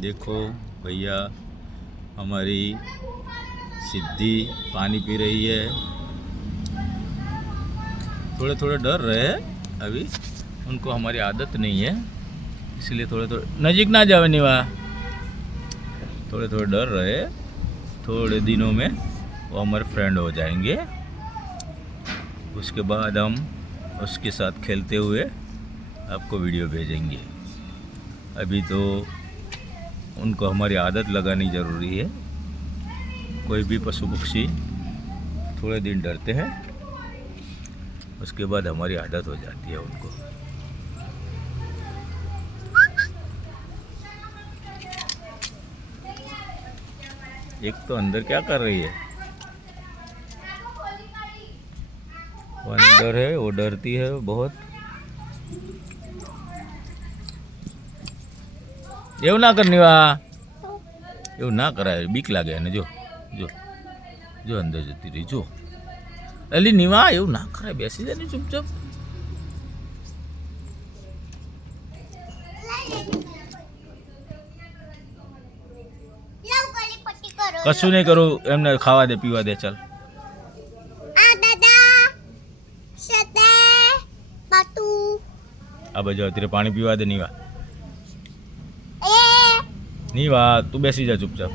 देखो भैया, हमारी सिद्धि पानी पी रही है। थोड़े थोड़े डर रहे हैं अभी, उनको हमारी आदत नहीं है, इसलिए थोड़े थोड़े नज़दीक ना जावे निवा। थोड़े थोड़े डर रहे, थोड़े दिनों में वो हमारे फ्रेंड हो जाएंगे। उसके बाद हम उसके साथ खेलते हुए आपको वीडियो भेजेंगे। अभी तो उनको हमारी आदत लगानी ज़रूरी है। कोई भी पशु पक्षी थोड़े दिन डरते हैं, उसके बाद हमारी आदत हो जाती है उनको। एक तो अंदर क्या कर रही है, वो अंदर है, वो डरती है बहुत। એવું ના કર નીવા, એવું ના કરાય, બીક લાગે એને। જો જો જો અંદર જતી રહી, જો અલી નીવા, એવું ના કરાય, બેસી જાય ને ચૂપચાપ। કશું નહીં કરું, એમને ખાવા દે, પીવા દે, ચાલ। આ બાજુ અત્યારે પાણી પીવા દે નીવા। નીવા તું બેસી જા ચૂપચાપ।